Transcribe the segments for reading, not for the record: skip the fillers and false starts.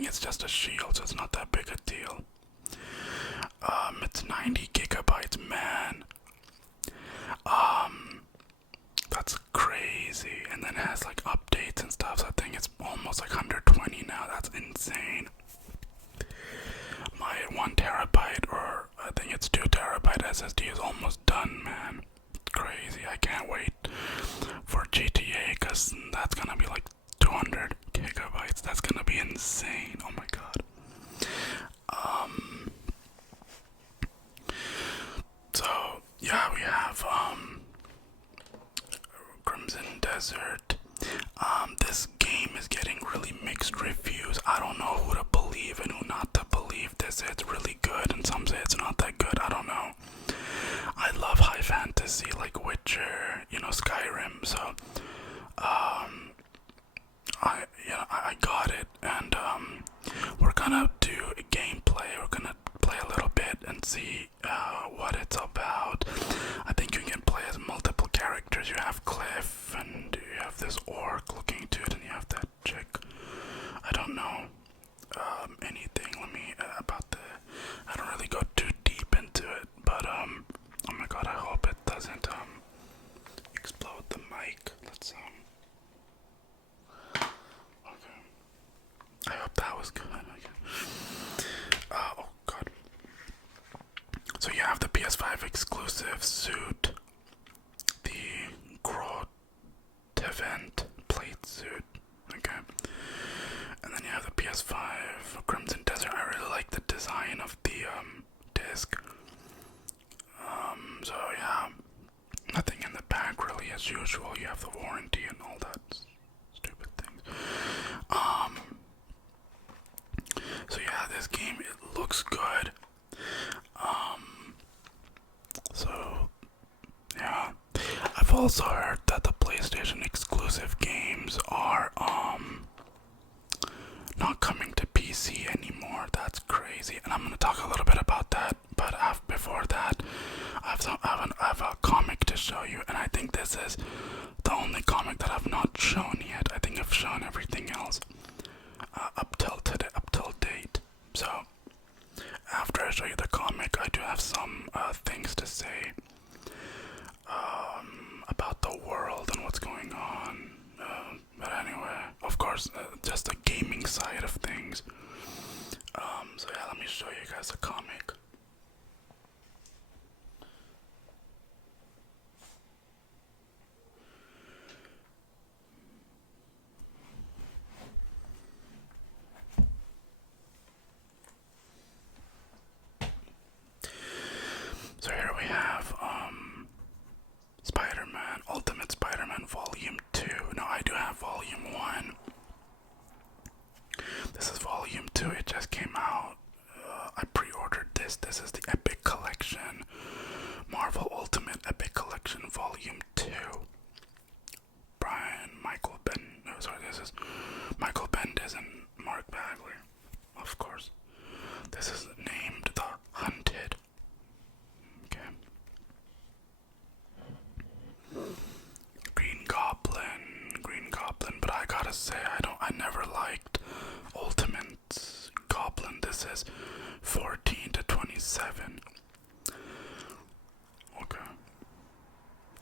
think it's just a shield, so it's not that big a deal. It's 90 gigabytes, man. That's crazy. And then it has like updates and stuff, so I think it's almost like 120 now. That's insane. My 1 terabyte, or I think it's 2 terabyte SSD is almost done, man. Crazy. I can't wait for GTA, because that's gonna be like 200 gigabytes. That's gonna be insane. Oh my god. So yeah, we have Crimson Desert. This game is getting really mixed reviews. I don't know who to believe and who not to believe. They say it's really good, and some say it's not that good. I don't know. I love high fantasy like Witcher, Skyrim. So, I got it, and we're gonna do a gameplay. We're gonna play a little bit and see what it's about. I think you can play as multiple characters. You have Cliff, and you have this orc looking to it, and you have that chick. I don't know anything. About the. I don't really go too deep into it, but oh my god, I hope it doesn't explode the mic. Let's okay. I hope that was good. Okay. Oh god. So you have the PS5 exclusive suit, the Grotevent plate suit, okay, and then you have the PS5 Crimson Desert. I really like the design of the disc. So yeah, nothing in the back really as usual. You have the warranty and all that stupid things. So yeah, this game, it looks good. So yeah, I've also heard that the PlayStation exclusive games are not coming to PC anymore. That's crazy, and I'm gonna talk a little bit about that. But before that, I have a comic to show you, and I think this is the only comic that I've not shown yet. I think I've shown everything else up till today, up till date. So after I show you the comic, I do have some things to say about the world and what's going on. But anyway, of course, just the gaming side of things. So yeah, let me show you guys the comic. So here we have Spider-Man, Ultimate Spider-Man Volume 2. No, I do have Volume 1. This is Volume 2, it just came out. I pre-ordered this. This is the Epic Collection. Marvel Ultimate Epic Collection Volume 2. This is Michael Bendis and Mark Bagley, of course. This is named The Hunted. Okay. Green Goblin, but I gotta say, I never liked Ultimate Goblin. This is 14 to 27. Okay.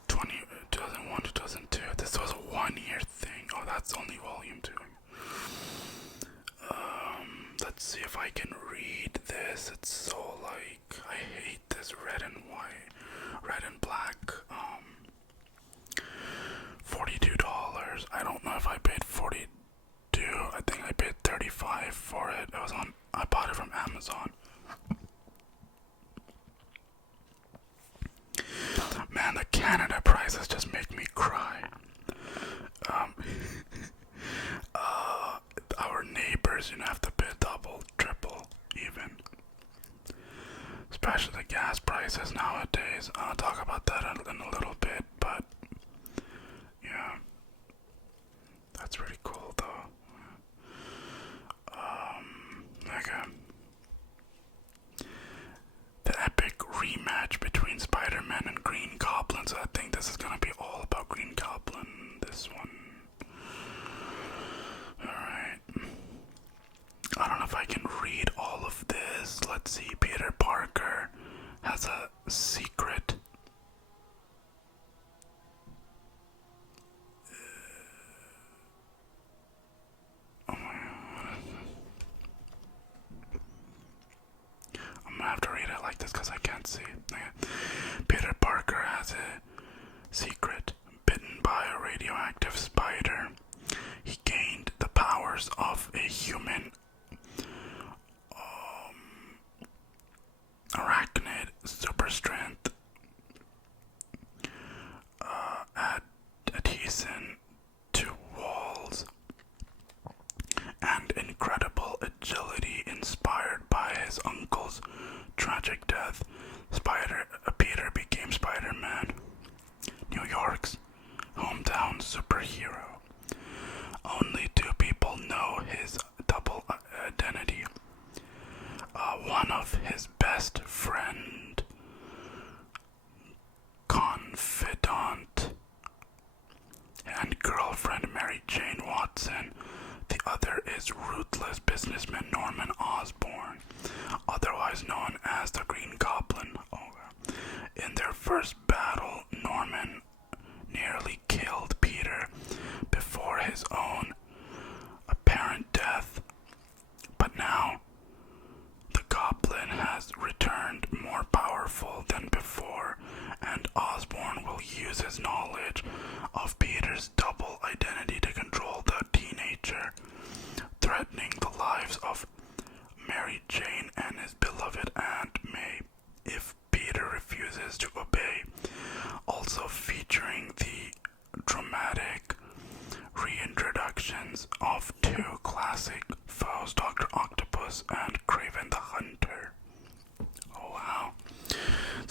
2001 to 2002. This was a 1-year thing. Oh, that's only Volume 2. Let's see if I can read this. It's so like, I hate this red and black. $42. I don't know if I paid 42. I think I paid 35 for it. I bought it from Amazon. Man, the Canada prices just make me cry. Our neighbors, have to pay double, triple, even. Especially the gas prices nowadays. I'll talk about that in a little bit, but yeah, that's pretty cool though. Okay. The epic rematch between Spider-Man and Green Goblin. So I think this is gonna be all about Green Goblin. This one. Alright. I don't I can read all of this. Let's see. Peter Parker has a secret. I'm gonna have to read it like this because I can't see. Okay. Peter Parker has a secret. Bitten by a radioactive spider, he gained the powers of a human arachnid, super strength, adhesion to walls, and incredible agility inspired by his uncle's tragic death. Peter became Spider-Man, New York's hometown superhero. Only two people know his double identity. One of his best friend, confidant, and girlfriend Mary Jane Watson. The other is ruthless businessman Norman Osborn, otherwise known as the Green Goblin. In their first battle, Norman nearly killed Peter before his own apparent death. But now, the Goblin has returned more powerful than before, and Osborn will use his knowledge of Peter's double identity to control the teenager, threatening the lives of Mary Jane and his beloved Aunt May if Peter refuses to obey. Also featuring the dramatic reintroductions of two classic foes, Dr. Octopus and Kraven the Hunter. Oh wow. So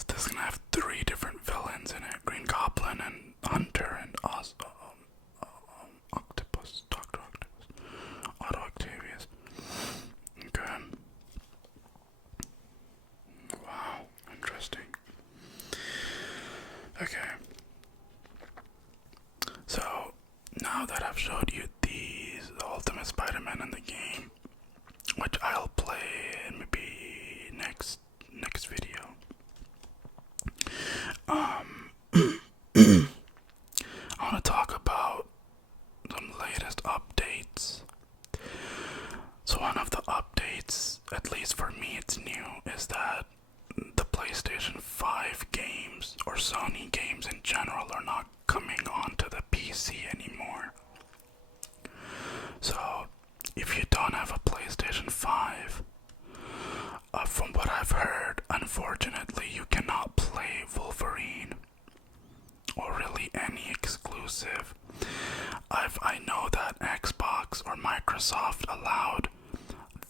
this is gonna have three different villains in it. Green Goblin and Hunter and Octopus, Dr. Octopus, Otto Octavius. Okay. Wow, interesting. Okay. So, now that I've showed you the Ultimate Spider-Man in the game, which I'll play in maybe next video, I want to talk about some latest updates. So one of the updates, at least for me it's new, is that the PlayStation 5 games, or Sony games in general, are not coming onto the PC anymore. So, if you don't have a PlayStation 5, from what I've heard, unfortunately, you cannot play Wolverine, or really any exclusive. I know that Xbox or Microsoft allowed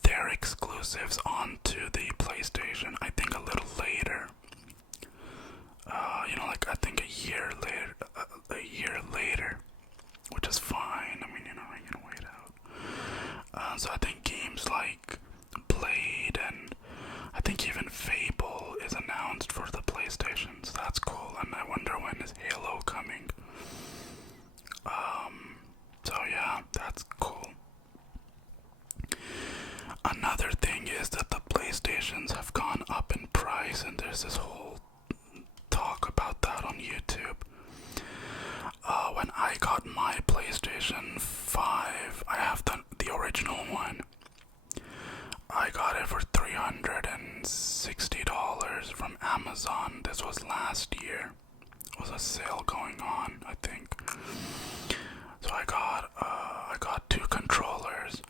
their exclusives onto the PlayStation, I think a little later. Like I think a year later, which is fine. I mean, I can wait out. So I think games like Blade and I think even Fable is announced for the PlayStation, so that's cool. And I wonder when is Halo coming. So yeah, that's cool. Another thing is that the PlayStations have gone up in price, and there's this whole talk about that on YouTube. When I got my PlayStation 5, I have the original one. I got it for $360 from Amazon. This was last year. It was a sale going on, I think. So I got two controllers.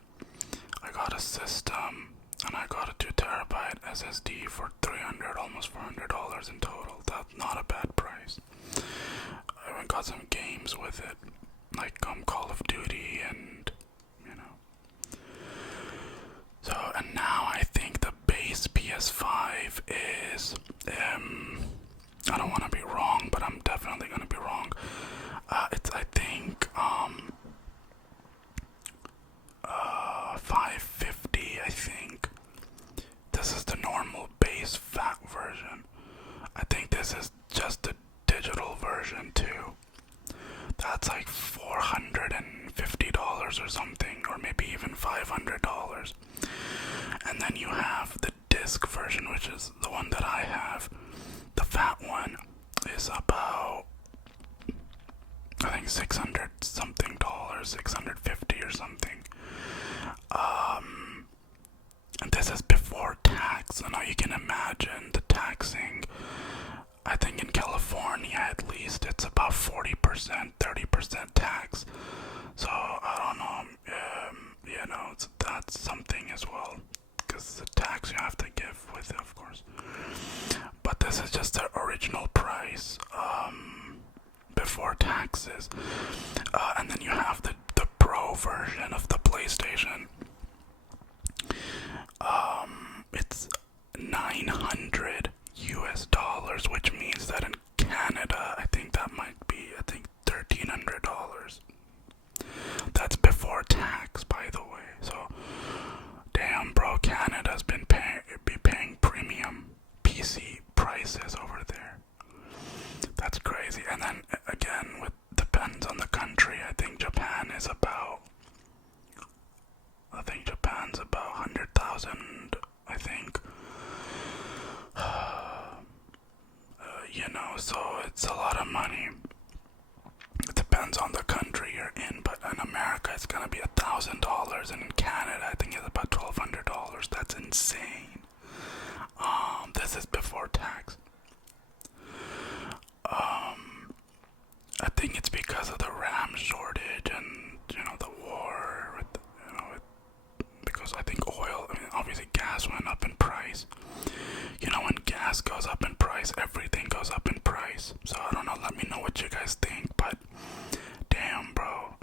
I got a system, and I got a 2TB SSD for $300, almost $400 in total. That's not a bad price. I even got some games with it, like Call of Duty and, So, and now I think the base PS5 is, I don't want to be wrong, but I'm definitely going to be wrong. It's, I think, $550, I think. This is the normal base fat version. I think this is just the digital version too. That's like $450 or something, or maybe even $500. so that's something as well, because the tax you have to give with it, of course. But this is just the original price, before taxes. And then you have the Pro version of the PlayStation. It's $900 US, which means that in Canada, I think that might be, $1,300. That's before tax, by the way. So, damn, bro, Canada's been paying premium PC prices over there. That's crazy. And then again, depends on the country. I think Japan's about 100,000. I think. So it's a lot of money. It depends on the country you're in, but in America it's gonna be $1,000, and in Canada I think it's about $1,200. That's insane. This is before tax. I think it's because of the RAM shortage and the war. Because I think oil. Obviously gas went up in price. When gas goes up in price, everything goes up in price. So I don't know. Let me know what you guys think. But damn, bro.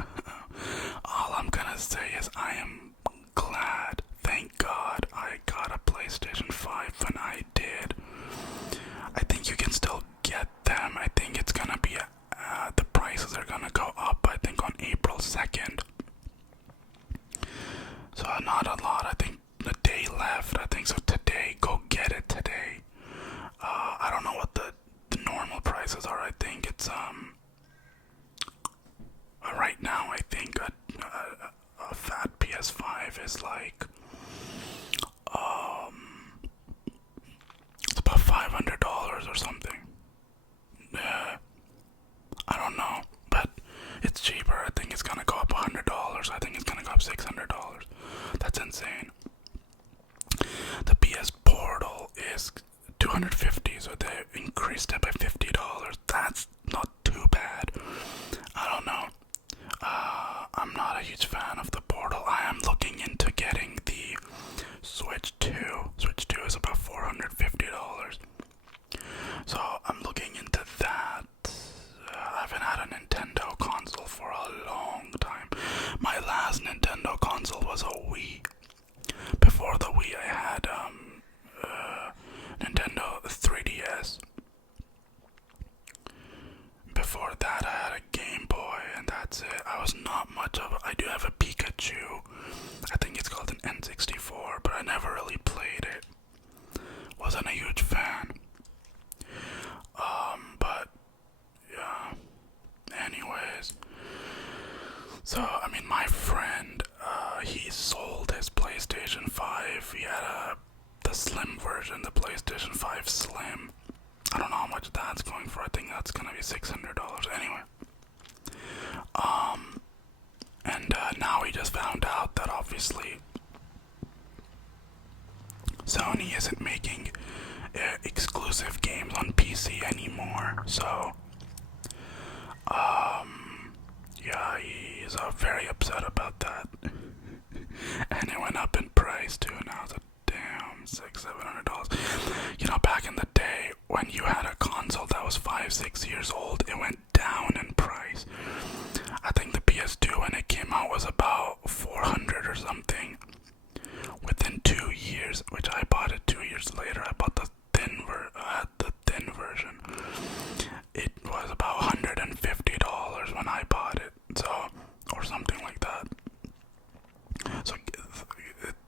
All I'm gonna say is I am glad. Thank God I got a PlayStation 5 when I did. I think you can still get them. I think it's gonna be the prices are gonna go up. I think on April 2nd. So not a lot. I think the day left. I think so. Today, go get it today. I don't know what the normal prices are. I think it's right now. I think a fat PS5 is like it's about $500 or something. I don't know, but it's cheaper. I think it's gonna go up $100. I think it's gonna go up $600. That's insane. The PS Portal is $250, so they increased it by $50. That's not too bad. I don't know. I'm not a huge fan of the Portal. I am looking into getting the Switch 2. Switch 2 is about $450. So I'm looking into that. I haven't had a Nintendo console for a long time. My last Nintendo console was a Wii. Before the Wii, I had Nintendo 3DS. Before that, I had a Game Boy, and that's it. I was not much of I do have a Pikachu. I think it's called an N64, but I never really played it. Wasn't a huge fan. But yeah. Anyways, so my friend, he sold his PlayStation 5. He had the slim version, the PlayStation 5 Slim. I don't know how much that's going for. I think that's gonna be $600. Anyway, and now he just found out that obviously Sony isn't making exclusive games on PC anymore. So, yeah, he's very upset about that. And it went up in price too. Now it's a damn $600-700. Back in the day when you had a console that was 5-6 years old, it went down in price. I think the PS2 when it came out was about $400 or something. Within 2 years, which I bought it 2 years later, I bought the thin version. It was about $150 when I bought it, so, or something like that. So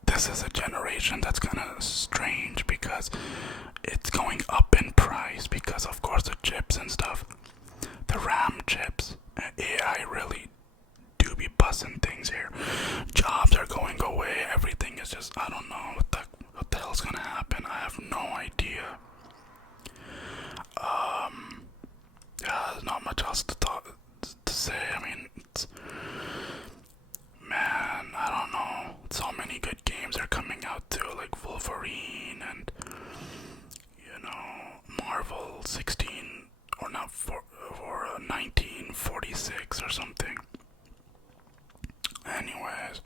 this is a generation that's kind of strange because it's going up in price because of course the chips and stuff, the RAM chips, AI really do be bussing things here. Jobs are going away. Everything is just, I don't know what the hell's gonna happen. I have no idea. Yeah, there's not much else to say. Man, I don't know. So many good games are coming out too, like Wolverine and Marvel 16 or 1946 or something. Anyways,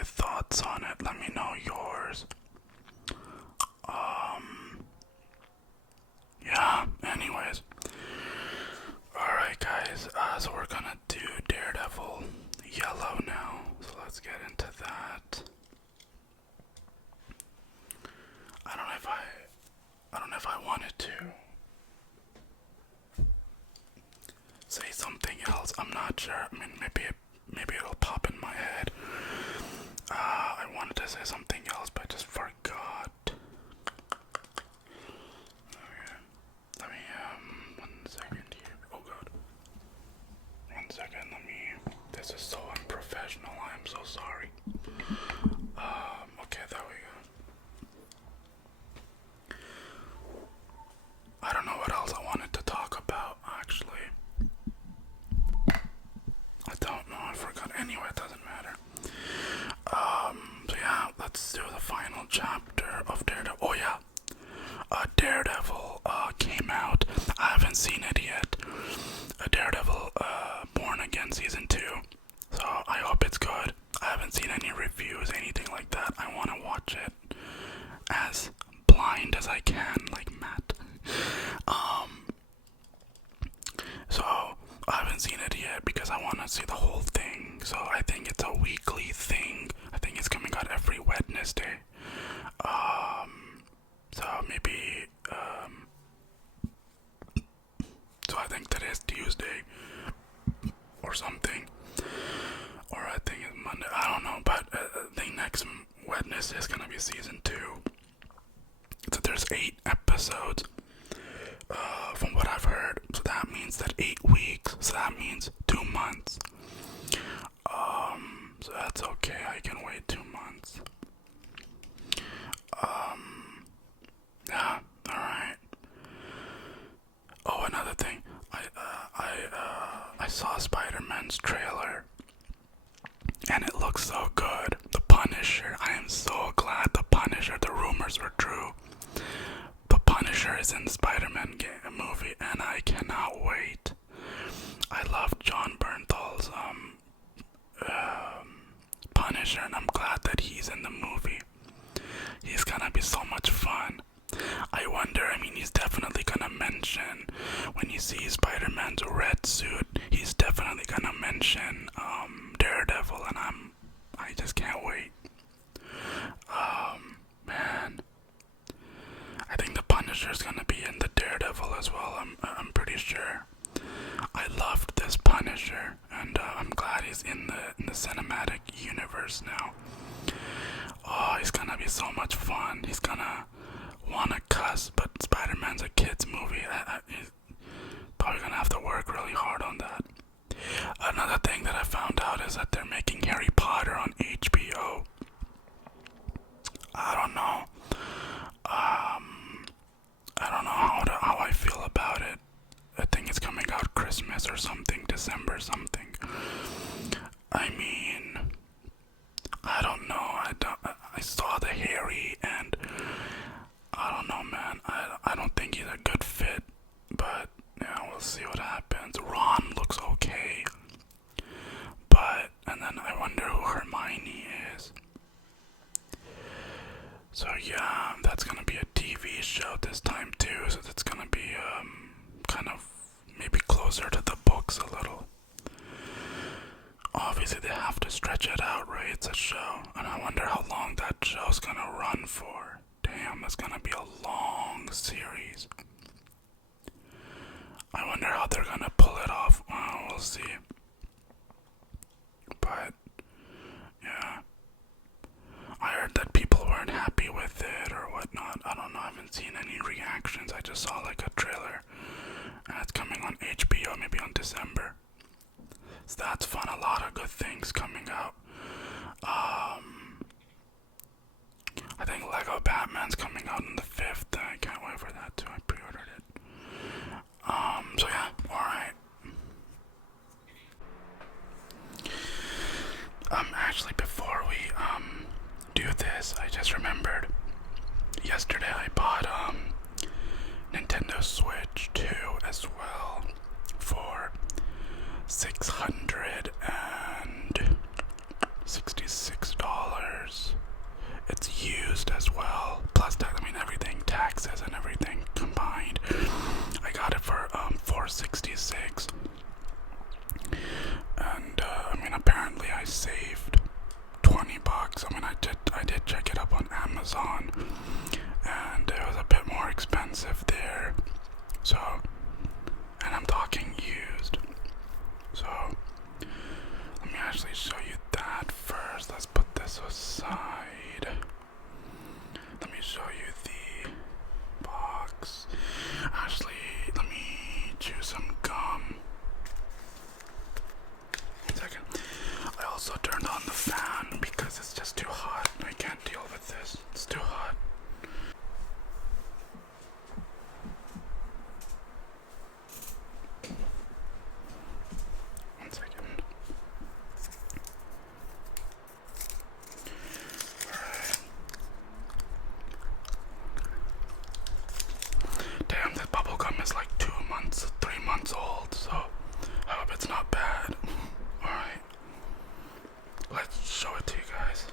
my thoughts on it. Let me know yours. Yeah, anyways. Alright guys, so we're gonna do Daredevil Yellow now. So let's get into that. I don't know if I wanted to say something else. I'm not sure. I mean, maybe it'll pop in my head. I wanted to say something else, but I just forgot. Okay. Let me 1 second here. Oh god. 1 second. This is so unprofessional. I am so sorry. Okay, there we go. I don't know what else I wanted to talk about, actually. I don't know, I forgot. Anyway, it doesn't matter. So yeah, let's do the final chapter of Daredevil. Oh yeah, Daredevil came out. I haven't seen it yet. Daredevil Born Again Season 2. So I hope it's good. I haven't seen any reviews, anything like that. I want to watch it as blind as I can, like Matt. So I haven't seen it yet because I want to see the whole thing. So I think it's a weekly thing. I think it's coming out every Wednesday. So maybe so I think today's Tuesday or something, or I think it's Monday. I don't know, but I think next Wednesday is gonna be season 2. So there's 8 episodes. From what I've heard, so that means that 8 weeks, so that means 2 months. So that's okay, I can wait 2 months. Yeah, alright. Oh, another thing, I saw Spider-Man's trailer, and it looks so good. The Punisher, I am so glad the Punisher, the rumors were true. The Punisher is in the Spider-Man movie, and I cannot wait. I love John Bernthal's Punisher, and I'm glad that he's in the movie. He's gonna be so much fun. I wonder, I mean, he's definitely gonna mention, when you see Spider-Man's red suit, he's definitely gonna mention Daredevil, and I just can't wait. Man, I think the Punisher's gonna be in the Daredevil as well. I'm pretty sure. I loved this Punisher, and I'm glad he's in the cinematic universe now. Oh, he's gonna be so much fun. He's gonna wanna cuss, but Spider-Man's a kid's movie. He's probably gonna have to work really hard on that. Another thing that I found out is that they're making Harry Potter on HBO. I don't know. I don't know how I feel about it. I think it's coming out Christmas or something, December something. I mean, I don't know. I saw the Harry, and I don't know, man. I don't think he's a good fit, but yeah, we'll see what happens. Ron looks okay, but and then I wonder who Hermione is. So yeah, that's gonna be a TV show this time too. So that's gonna be kind of maybe closer to the books a little. Obviously they have to stretch it out, right? It's a show, and I wonder how long that show's gonna run for. Damn, that's gonna be a long series. I wonder how they're gonna pull it off. Well, we'll see. But yeah, I heard that people weren't happy with it or whatnot. I don't know. I haven't seen any reactions. I just saw like a trailer, and it's coming on HBO maybe on December. So that's fun. A lot of good things coming out. I think Lego Batman's coming out on the 5th. I can't wait for that too. I pre-ordered it. So yeah, alright. Amazon, and it was a bit more expensive there. So, and I'm talking used. So, let me actually show you that first. Let's put this aside. Let me show you the box. Actually, let me chew some gum. 1 second. I also turned on the fan because it's just too hot. I can't deal with this. It's too hot. One second. Alright. Damn, this bubble gum is like 2 months, 3 months old, so I hope it's not bad. Alright. Let's show it to you guys.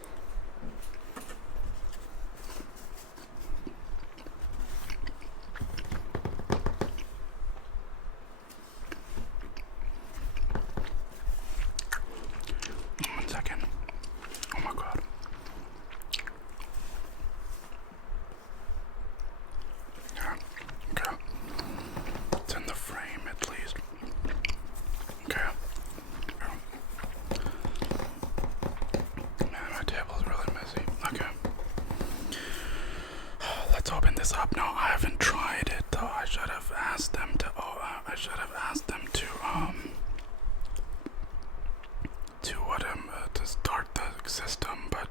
One second. Oh my god. Yeah. Okay. It's in the frame at least. Okay. Man, my table's really messy. Okay. Let's open this up. No, I haven't tried it though. I should have asked them to to start the system, but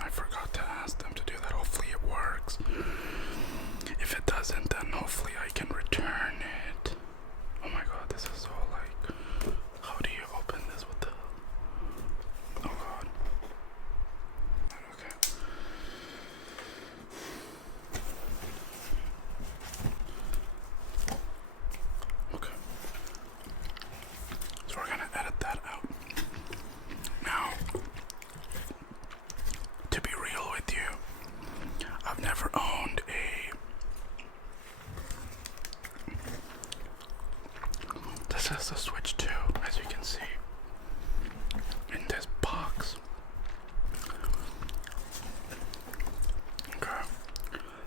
I forgot to ask them to do that. Hopefully it works. If it doesn't, then hopefully I can return it. Oh my god, this is so like, how do you open this? What the? Oh god. Okay. Okay. So we're gonna edit that out. Now, to be real with you, I've never owned this is the Switch 2, as you can see, in this box. Okay,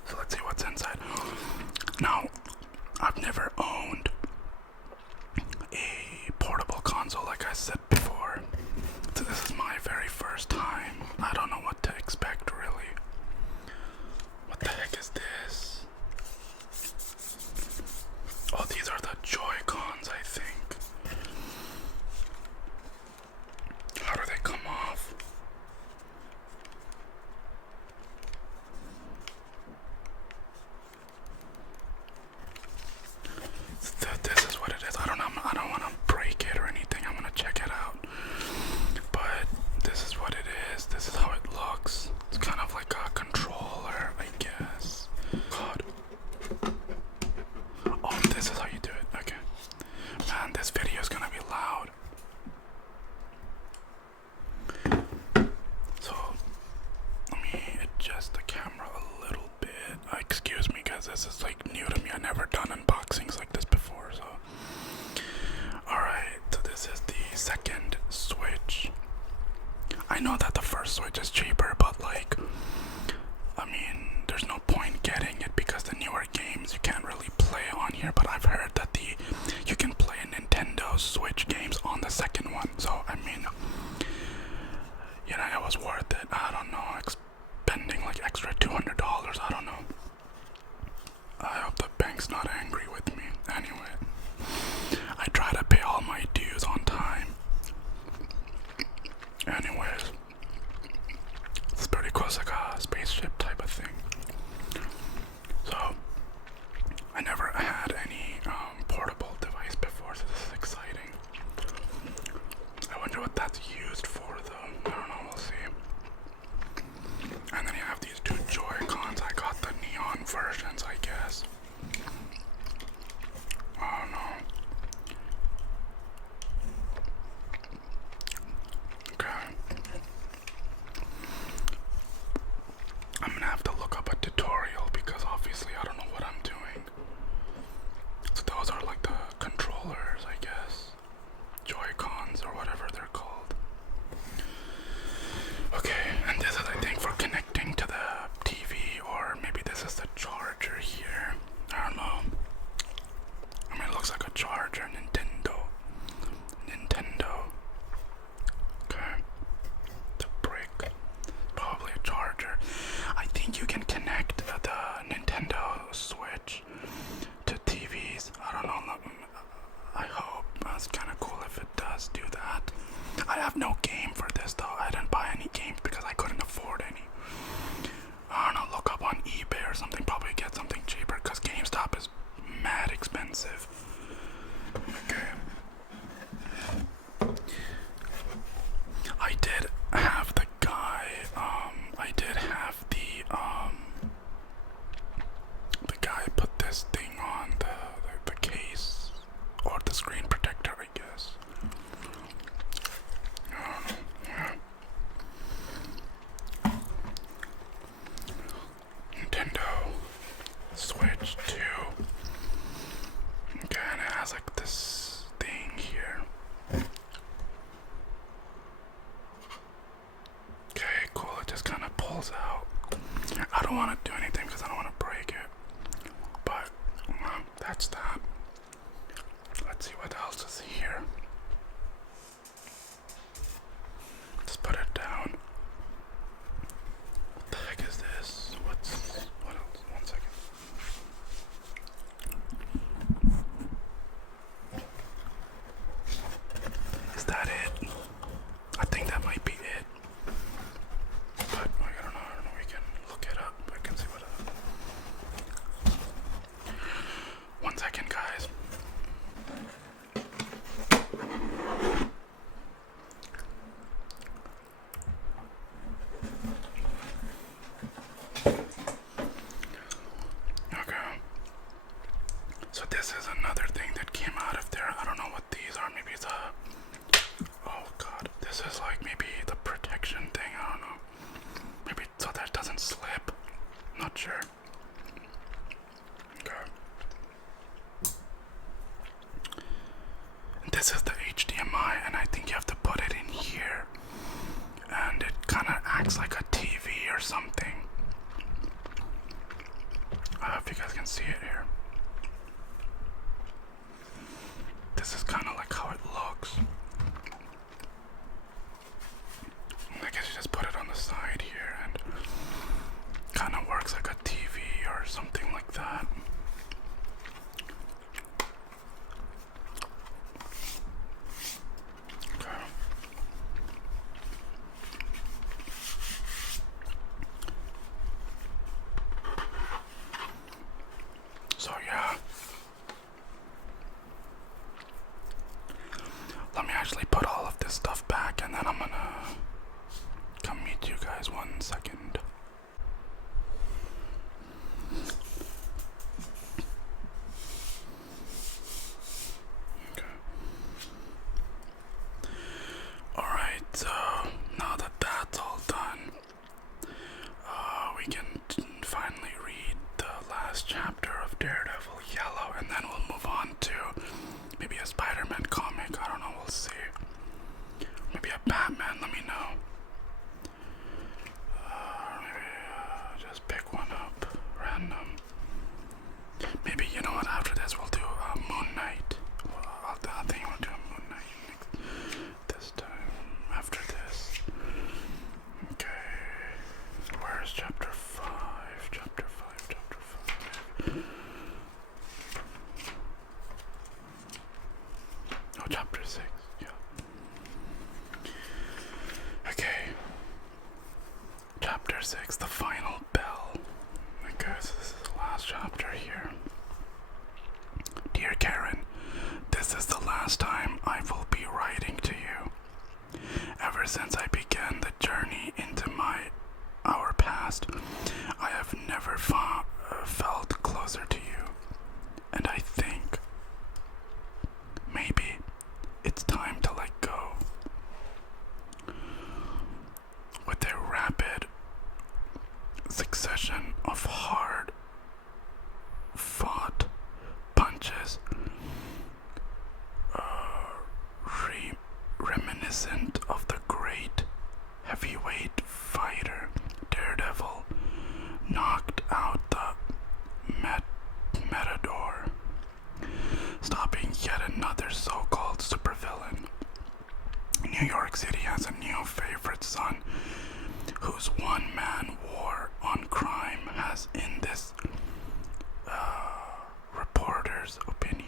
so let's see what's inside. Now, I've never owned a portable console like I said before. So this is my very first time. I don't know what to expect really. What the heck is this? Oh, these are the Joy-Cons, I think. How do they come off? This is what it is. I don't want to break it or anything. I'm gonna check it out. But this is what it is. This is how it looks. It's kind of like a controller, I guess. God. Oh, this is how you do it. Okay. Man, this video is gonna be loud. So, let me adjust the camera a little bit. Excuse me, guys. This is like new to me. I've never done unboxings like this before, so. Alright, so this is the second Switch. I know that the first Switch is cheaper, but like, I mean, there's no point getting it because the newer games you can't really play on here, but I've heard that you can play Nintendo Switch games on the second one, so I mean, you know, it was worth it. I don't know, spending like extra $200, I don't know. I hope the bank's not angry with me. Anyway, I try to pay all my dues on time. Anyways, it's pretty close, like a spaceship type of thing. So, I never had any portable device before, so this is exciting. I wonder what that's used for though. I don't know, we'll see. And then you have these two Joy-Cons. I got the neon versions, I guess. I don't know. Okay. I'm gonna have to look up a tutorial because obviously I don't know what I'm doing. So those are like the controllers, I guess. Joy-Cons or whatever they're called. Okay, and this is I think for connecting to the I have no game for this though. I didn't buy any games because I couldn't afford any. I don't know, look up on eBay or something, probably get something cheaper because GameStop is mad expensive. Okay. I did have the guy, I did have the guy put this thing on the case, or the screen protector, I guess. Nintendo Switch 2. Okay, and it has like this thing here. Okay, cool. It just kind of pulls out. I don't want to do anything because I don't want to break it. But that's that. Let's see what else is here. Just put it down. What the heck is this? What else? 1 second. Is that it? I think that might be it. But I don't know. We can look it up. I can see what. 1 second, guys. Okay. So this is another thing that came out of there. I don't know what these are. Maybe it's oh god. This is like maybe the protection thing. I don't know. Maybe so that doesn't slip. Not sure. Okay. This is the HDMI, and I think you have to put it in here. And it kind of acts like a TV or something. I hope you guys can see it here. This is kind of like how it looks. I guess you just put it on the side here and kind of works like a TV or something like that. Okay. So yeah. Let me actually put all of this stuff back and then I'm gonna come meet you guys 1 second. Okay. Alright, so now that that's all done, we can finally read the last chapter of Daredevil Yellow, and then we'll move on to maybe a Spider-Man comic. I don't know, we'll see. Maybe a Batman, let me know. Maybe just pick one up, random. Maybe, you know what, after this we'll do Moon Knight. I think we'll do a Moon Knight this time, after this. Okay, where's chapter 5? Chapter 5. Oh, chapter 6, yeah. Okay. Chapter 6, the final bell. Okay, so this is the last chapter here. Dear Karen, this is the last time I will be writing to you. Ever since I began the journey into our past, I have never felt closer to you. And I think maybe it's time to let go. With a rapid succession of hard fought punches, reminiscent of the great heavyweight fighter Daredevil knocked out the Matador, stopping yet another so-called supervillain. New York City has a new favorite son whose one-man war on crime has in this reporter's opinion.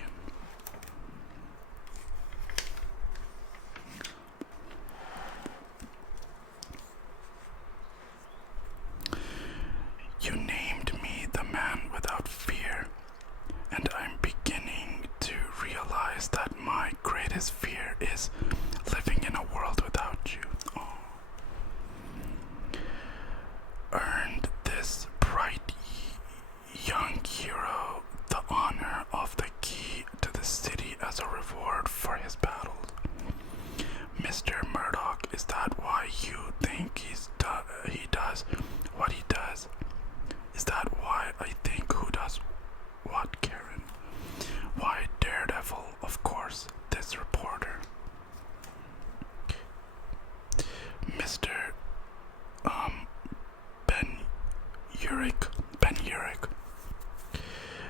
Ben Urich.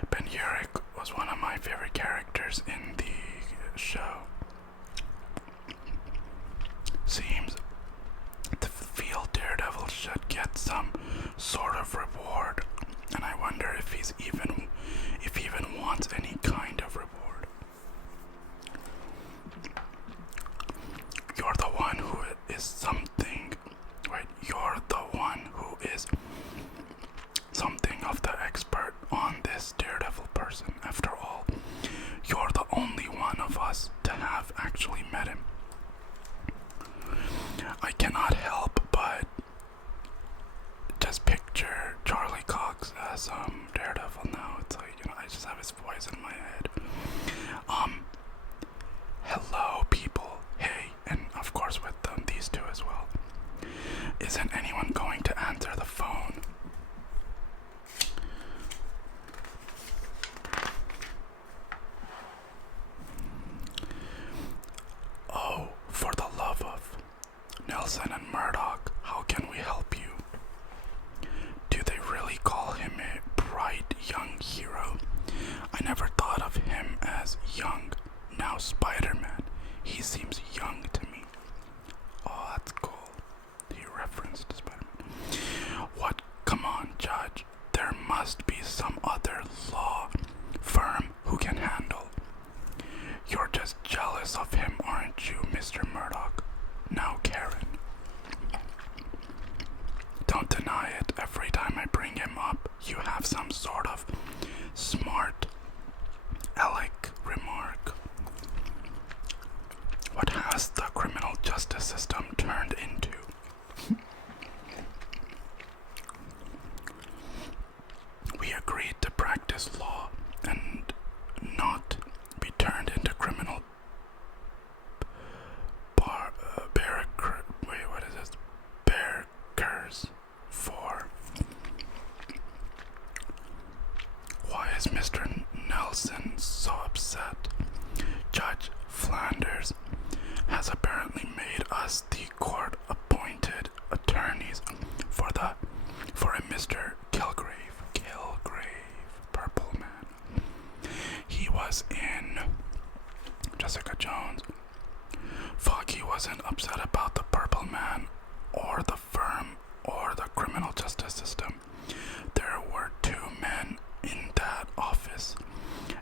Ben Urich was one of my favorite characters in the show. Seems to feel Daredevil should get some sort of reward, and I wonder if he even wants any kind of reward. You're the one who is something, right? You're the one who is something of the expert on this Daredevil person. After all, you're the only one of us to have actually met him. I cannot help but just picture Charlie Cox as Daredevil now. It's like, I just have his voice in my head. Hello people. Hey, and of course with them, these two as well. Isn't anyone going to answer the phone? Oh, for the love of Nelson and Murdoch, how can we help you? Do they really call him a bright young hero? I never thought of him as young. Now Spider-Man, he seems young to me. Oh, that's cool. He referenced Spider-Man. What? Come on, Judge. There must be some other law firm who can handle. You're just jealous of him, aren't you, Mr. Murdoch? Now, Karen. Don't deny it. Every time I bring him up, you have some sort of smart, aleck remark. What has the criminal justice system turned into? We agreed to practice law and not be turned into criminal barriers for. Why is Mr. Nelson so upset? Judge Flanders has apparently made us the court-appointed attorneys for a Mr. Kilgrave, Purple Man. He was in Jessica Jones. Foggy wasn't upset about the Purple Man or the firm or the criminal justice system. There were two men in that office,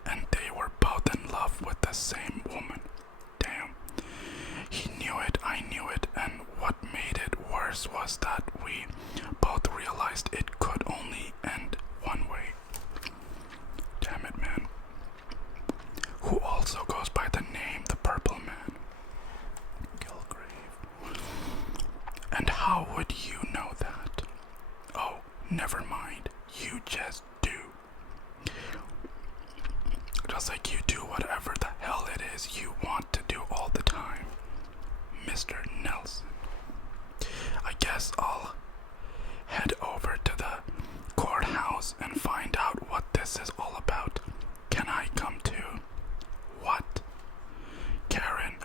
and they were both in love with the same woman. Damn. He knew it, I knew it, and what made it worse was that we both realized it could only end one way. Damn it, man. Who also goes by the name the Purple Man. Kilgrave. And how would you know that? Oh, never mind. You just do. Just like you do whatever the hell it is you want to do all the time, Mr. Nelson. I guess I'll head over to the courthouse and find out what this is all about. Can I come too? What? Karen,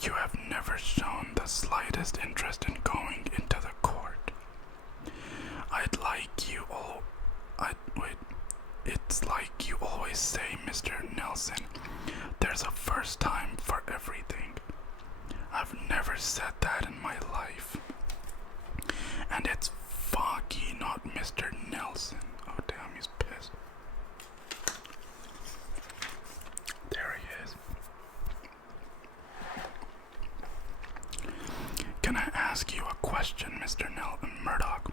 you have never shown the slightest interest in going into the court. I'd like you all. It's like you always say, Mr. Nelson. There's a first time for everything. I've never said that in my life. And it's Foggy, not Mr. Nelson. Oh damn, he's pissed. There he is. Can I ask you a question, Mr. Murdoch?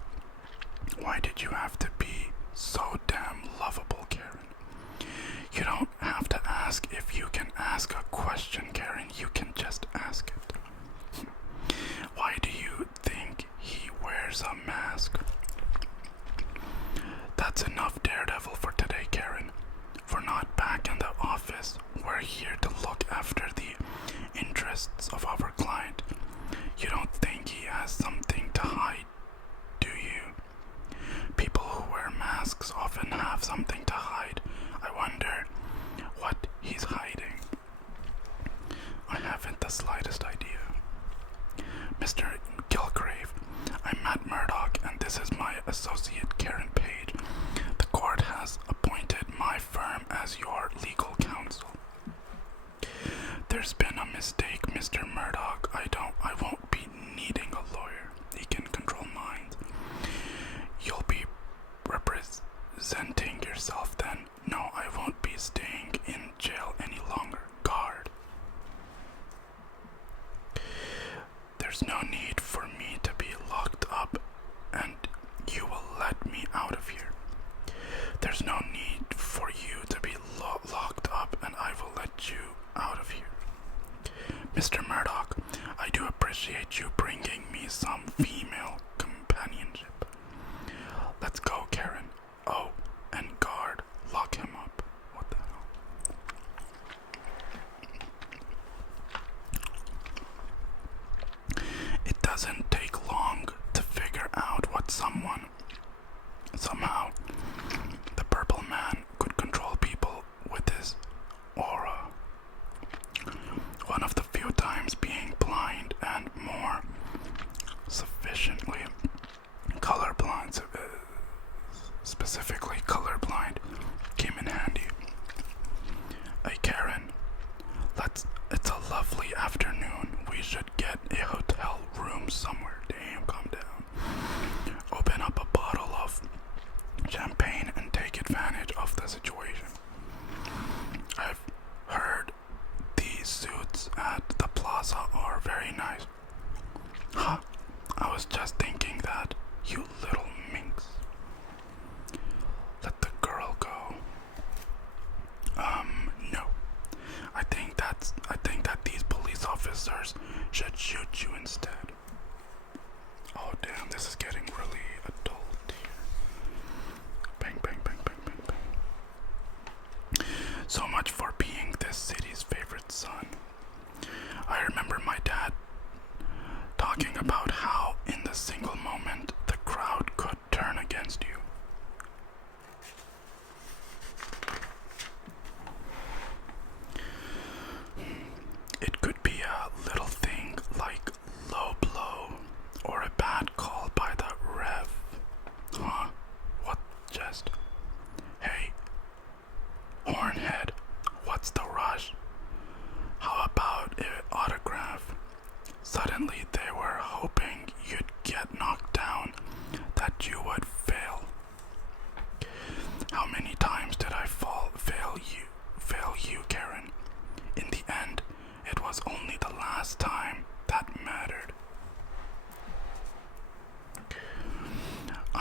Why did you have to be so damn lovable, Karen? You don't have to ask if you can ask a question, Karen. You can just ask it. Why do you think he wears a mask? That's enough Daredevil for today, Karen. We're not back in the office. We're here to look after the interests of our client. You don't think he has something to hide, do you? People who wear masks often have something to hide. I wonder what he's hiding. I haven't the slightest idea. Mr. Kilgrave, I'm Matt Murdoch, and this is my associate Karen Payne.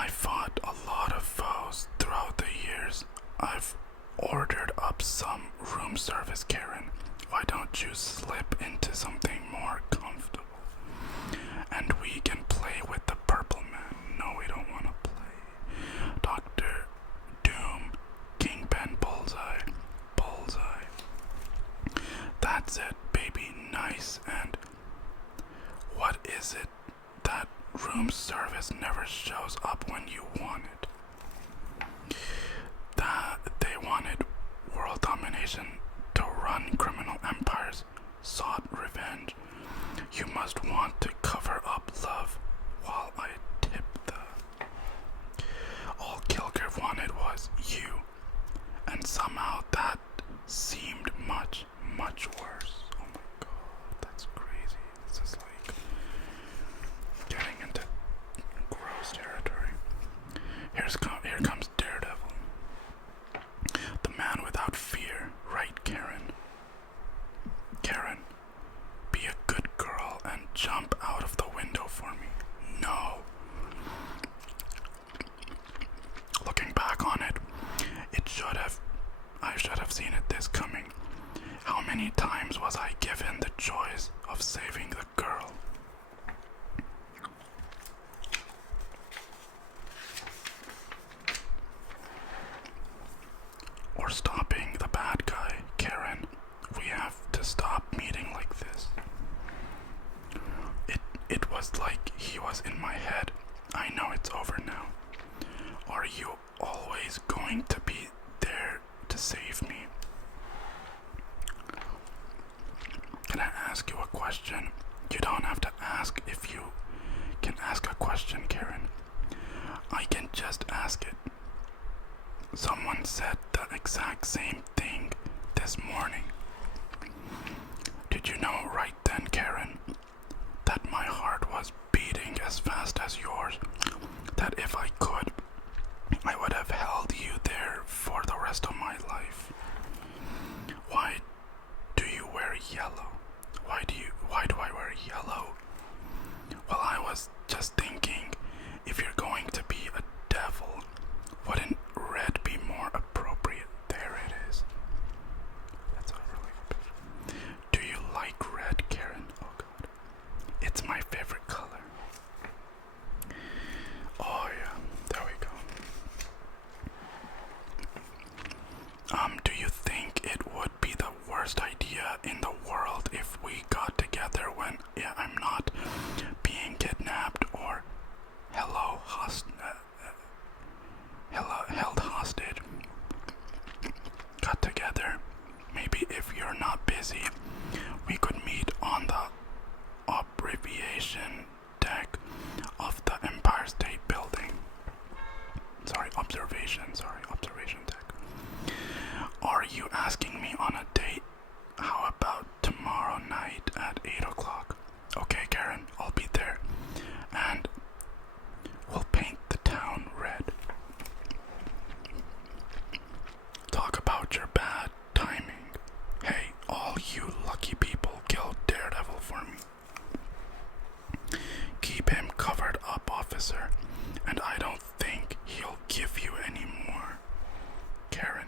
I fought a lot of foes throughout the years. I've ordered up some room service, Karen. Why don't you slip into something more comfortable? And we can play with the purple man. No, we don't want to play. Dr. Doom, Kingpin, Bullseye. Bullseye. That's it, baby. Nice. And what is it that room service never shows up when you want it? That they wanted world domination to run criminal empires, sought revenge. You must want to cover up love while I tip the... All Kilgore wanted was you, and somehow that seemed much, much worse. Oh my god, that's crazy. This is like getting into gross territory. Here comes Daredevil. The man without fear, right, Karen? Karen, be a good girl and jump out of the window for me. No. Looking back on it, I should have seen it this coming. How many times was I given the choice of saving the girl? Or stopping the bad guy? Karen, we have to stop meeting like this. It was like he was in my head. I know it's over now. Are you always going to be there to save me? Can I ask you a question? You don't have to ask if you can ask a question, Karen. I can just ask it. Someone said the exact same thing this morning. Did you know right then, Karen, that my heart was beating as fast as yours? That if I could, I would have held you there for the rest of my life. Why do you wear yellow? Why do I wear yellow? Well, I was just thinking, if you're going to be a devil, wouldn't red be more appropriate? There it is. That's a really good picture. Do you like red, Karen? Oh god. It's my favorite color. Oh yeah, there we go. Do you think it would be the worst idea in the world if we got together when I'm not being kidnapped or held hostage? Got together. Maybe if you're not busy, we could meet on the observation deck of the Empire State Building. Observation deck. Are you asking me on a date? How about tomorrow night at 8 o'clock? Okay, Karen, I'll be there. And we'll paint the town red. Talk about your bad timing. Hey, all you lucky people killed Daredevil for me. Keep him covered up, officer, and I don't think he'll give you any more. Karen.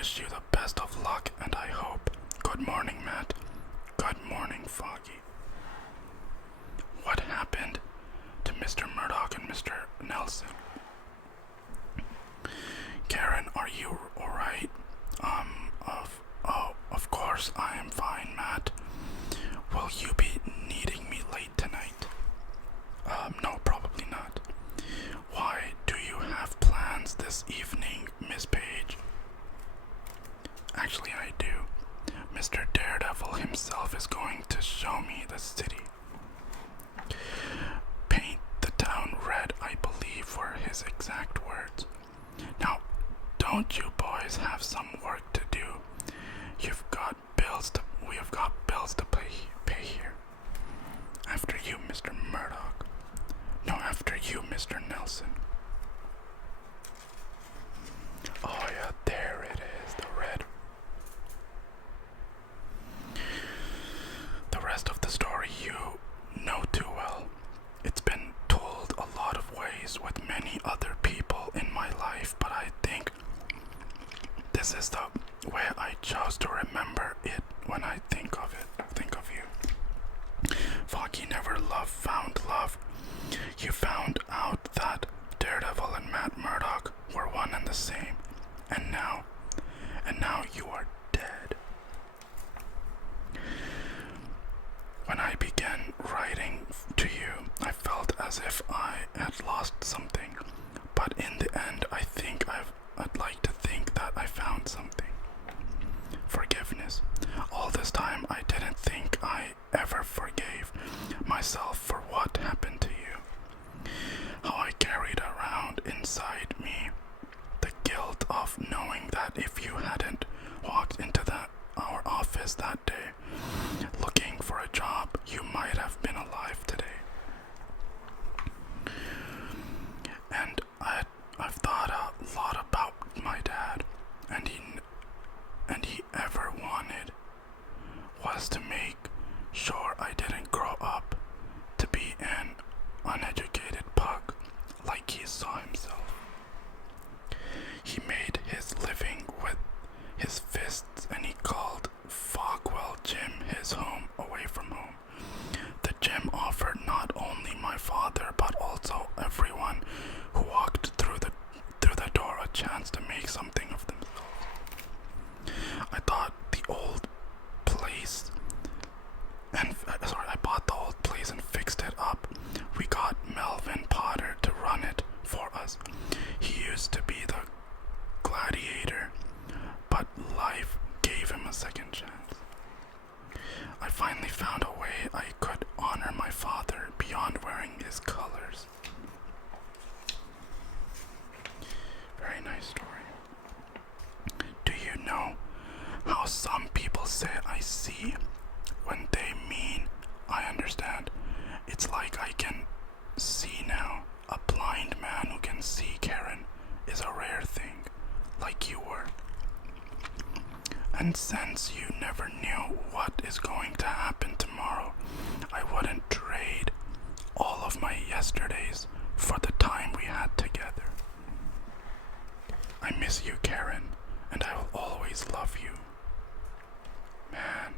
wish you the best of luck, and I hope. Good morning, Matt. Good morning, Foggy. What happened to Mr. Murdoch and Mr. Nelson? Karen, are you alright? Of course I am fine, Matt. Will you be needing me late tonight? No, probably not. Why, do you have plans this evening, Miss Page? Actually, I do. Mr. Daredevil himself is going to show me the city. Paint the town red, I believe, were his exact words. Now, don't you boys have some work to do? We have got bills to pay here. After you, Mr. Murdoch. No, after you, Mr. Nelson. Oh yeah, there it is, the red. The rest of the story you know too well. It's been told a lot of ways with many other people in my life, but I think this is the way I chose to remember it when I think of you. Foggy never found love. You found out that Daredevil and Matt Murdock were one and the same, and now you are dead. When I began writing to you, I felt as if I had lost something, but in the end, I'd like to think that I found something. Forgiveness. All this time, I didn't think I ever forgave myself for what happened to you. How I carried around inside me the guilt of knowing that if you hadn't walked into our office that day looking for a job, you might have been alive today. And I've thought a lot about my dad, and he ever wanted was to make sure I didn't grow up to be an uneducated pug like he saw himself. He made his living with his fists, and he called Fogwell Gym his home away from home. The gym offered not only my father but also everyone who walked through the door a chance to make something of themselves. I bought the old place and fixed it up. We got Melvin Potter to run it for us. He used to be the gladiator, but life gave him a second chance. I finally found a way I could honor my father beyond wearing his colors. Very nice story. Do you know how some people say I see when they mean I understand? It's like I can see now. A blind man who can see, Karen, is a rare thing, like you were. And since you never knew what is going to happen tomorrow, I wouldn't trade all of my yesterdays for the time we had together. I miss you, Karen, and I will always love you. Man.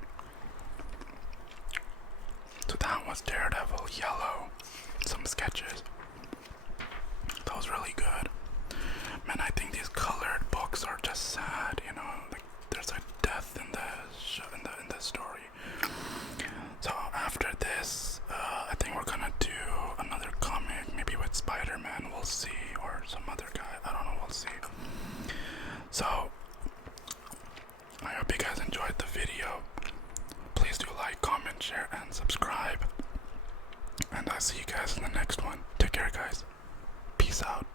So that was Daredevil Yellow. Some sketches. That was really good. Man, I think these colored books are just sad, you know, like there's a death in the story. So after this, I think we're gonna do another comic, maybe with Spider-Man, we'll see, or some other guy, I don't know, we'll see. So I hope you guys enjoyed the video. Please do like, comment, share, and subscribe. And I'll see you guys in the next one. Take care, guys. Peace out.